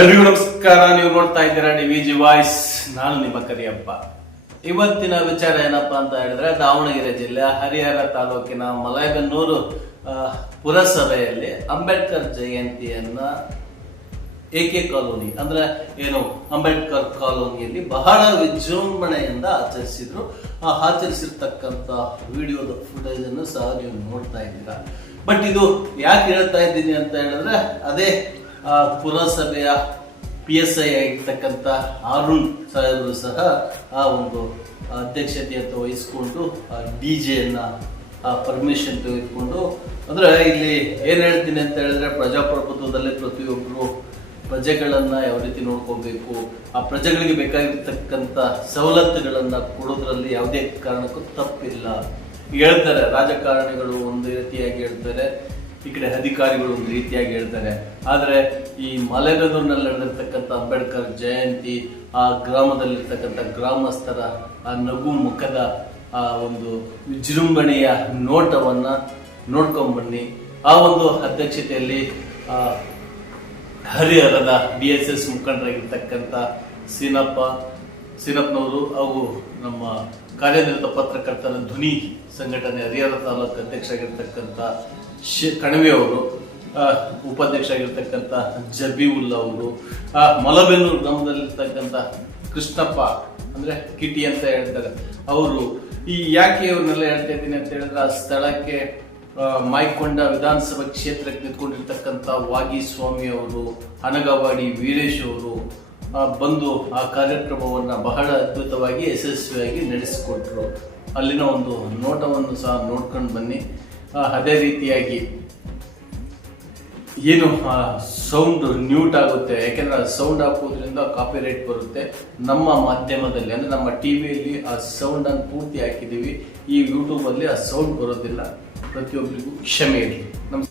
ಎಲ್ರಿಗೂ ನಮಸ್ಕಾರ. ನೀವು ನೋಡ್ತಾ ಇದ್ದೀರಾ ಡಿವಿಜಿ ವಾಯ್ಸ್. ನಾನು ನಿಮ್ಮ ಕರಿಯಪ್ಪ. ಇವತ್ತಿನ ವಿಚಾರ ಏನಪ್ಪಾ ಅಂತ ಹೇಳಿದ್ರೆ, ದಾವಣಗೆರೆ ಜಿಲ್ಲೆ ಹರಿಹರ ತಾಲೂಕಿನ ಮಲೇಬೆನ್ನೂರು ಪುರಸಭೆಯಲ್ಲಿ ಅಂಬೇಡ್ಕರ್ ಜಯಂತಿಯನ್ನ ಎಕೆ ಕಾಲೋನಿ ಅಂದ್ರೆ ಏನು ಅಂಬೇಡ್ಕರ್ ಕಾಲೋನಿಯಲ್ಲಿ ಬಹಳ ವಿಜೃಂಭಣೆಯಿಂದ ಆಚರಿಸಿದ್ರು. ಆಚರಿಸಿರ್ತಕ್ಕಂಥ ವಿಡಿಯೋದ ಫುಟೇಜ್ ಅನ್ನು ಸಹ ನೀವು ನೋಡ್ತಾ ಇದ್ದೀರಾ. ಬಟ್ ಇದು ಯಾಕೆ ಹೇಳ್ತಾ ಇದ್ದೀನಿ ಅಂತ ಹೇಳಿದ್ರೆ, ಅದೇ ಪುರಸಭೆಯ PSI ಆಗಿರ್ತಕ್ಕಂಥ ಅರುಣ್ ಸಾಹೇಬರು ಸಹ ಆ ಒಂದು ಅಧ್ಯಕ್ಷತೆಯನ್ನು ವಹಿಸಿಕೊಂಡು DJ ಅನ್ನ ಪರ್ಮಿಷನ್ ತೆಗೆದುಕೊಂಡು, ಅಂದ್ರೆ ಇಲ್ಲಿ ಏನ್ ಹೇಳ್ತೀನಿ ಅಂತ ಹೇಳಿದ್ರೆ, ಪ್ರಜಾಪ್ರಭುತ್ವದಲ್ಲಿ ಪ್ರತಿಯೊಬ್ಬರು ಪ್ರಜೆಗಳನ್ನ ಯಾವ ರೀತಿ ನೋಡ್ಕೋಬೇಕು, ಆ ಪ್ರಜೆಗಳಿಗೆ ಬೇಕಾಗಿರ್ತಕ್ಕಂಥ ಸವಲತ್ತುಗಳನ್ನ ಕೊಡೋದ್ರಲ್ಲಿ ಯಾವುದೇ ಕಾರಣಕ್ಕೂ ತಪ್ಪಿಲ್ಲ ಹೇಳ್ತಾರೆ. ರಾಜಕಾರಣಿಗಳು ಒಂದು ರೀತಿಯಾಗಿ ಹೇಳ್ತಾರೆ, ಈ ಕಡೆ ಅಧಿಕಾರಿಗಳು ಒಂದು ರೀತಿಯಾಗಿ ಹೇಳ್ತಾರೆ. ಆದರೆ ಈ ಮಲೇಬೆನ್ನೂರಿನಲ್ಲಿ ನಡೆದಿರ್ತಕ್ಕಂಥ ಅಂಬೇಡ್ಕರ್ ಜಯಂತಿ, ಆ ಗ್ರಾಮದಲ್ಲಿರ್ತಕ್ಕಂಥ ಗ್ರಾಮಸ್ಥರ ಆ ನಗು ಮುಖದ ಆ ಒಂದು ವಿಜೃಂಭಣೆಯ ನೋಟವನ್ನ ನೋಡ್ಕೊಂಡ್ಬನ್ನಿ. ಆ ಒಂದು ಅಧ್ಯಕ್ಷತೆಯಲ್ಲಿ ಹರಿಹರದ DSS ಮುಖಂಡರಾಗಿರ್ತಕ್ಕಂಥ ಸೀನಪ್ಪನವರು ಹಾಗೂ ನಮ್ಮ ಕಾರ್ಯನಿರತ ಪತ್ರಕರ್ತರ ಧ್ವನಿ ಸಂಘಟನೆ ಹರಿಹರ ತಾಲೂಕು ಅಧ್ಯಕ್ಷ ಆಗಿರ್ತಕ್ಕಂಥ ಕಣವಿ ಅವರು, ಉಪಾಧ್ಯಕ್ಷ ಆಗಿರ್ತಕ್ಕಂಥ ಜಬೀವುಲ್ಲಾ ಅವರು, ಮಲೇಬೆನ್ನೂರು ಗ್ರಾಮದಲ್ಲಿರ್ತಕ್ಕಂಥ ಕೃಷ್ಣಪ್ಪ ಅಂದ್ರೆ ಕಿಟಿ ಅಂತ ಹೇಳ್ತಾರೆ ಅವರು. ಈ ಯಾಕೆ ಇವ್ರನ್ನೆಲ್ಲ ಹೇಳ್ತಾ ಇದ್ದೀನಿ ಅಂತ ಹೇಳಿದ್ರೆ, ಆ ಸ್ಥಳಕ್ಕೆ ಮಾಯ್ಕೊಂಡ ವಿಧಾನಸಭಾ ಕ್ಷೇತ್ರಕ್ಕೆ ನಿಂತ್ಕೊಂಡಿರ್ತಕ್ಕಂಥ ವಾಗೀಸ್ವಾಮಿ ಅವರು, ಹನಗವಾಡಿ ವೀರೇಶ್ ಅವರು ಬಂದು ಆ ಕಾರ್ಯಕ್ರಮವನ್ನ ಬಹಳ ಅದ್ಭುತವಾಗಿ ಯಶಸ್ವಿಯಾಗಿ ನಡೆಸಿಕೊಟ್ರು. ಅಲ್ಲಿನ ಒಂದು ನೋಟವನ್ನು ಸಹ ನೋಡ್ಕೊಂಡು ಬನ್ನಿ. ಅದೇ ರೀತಿಯಾಗಿ ಏನು ಸೌಂಡ್ ನ್ಯೂಟ್ ಆಗುತ್ತೆ, ಯಾಕೆಂದ್ರೆ ಸೌಂಡ್ ಹಾಕೋದ್ರಿಂದ ಕಾಪಿರೈಟ್ ಬರುತ್ತೆ. ನಮ್ಮ ಮಾಧ್ಯಮದಲ್ಲಿ ಅಂದ್ರೆ ನಮ್ಮ ಟಿವಿಯಲ್ಲಿ ಆ ಸೌಂಡ್ ಅನ್ನು ಪೂರ್ತಿ ಹಾಕಿದೀವಿ, ಈ ಯೂಟ್ಯೂಬ್ ಅಲ್ಲಿ ಆ ಸೌಂಡ್ ಬರೋದಿಲ್ಲ. ಪ್ರತಿಯೊಬ್ಬರಿಗೂ ಕ್ಷಮೆ ಇರಲಿ. ನಮಸ್ಕಾರ.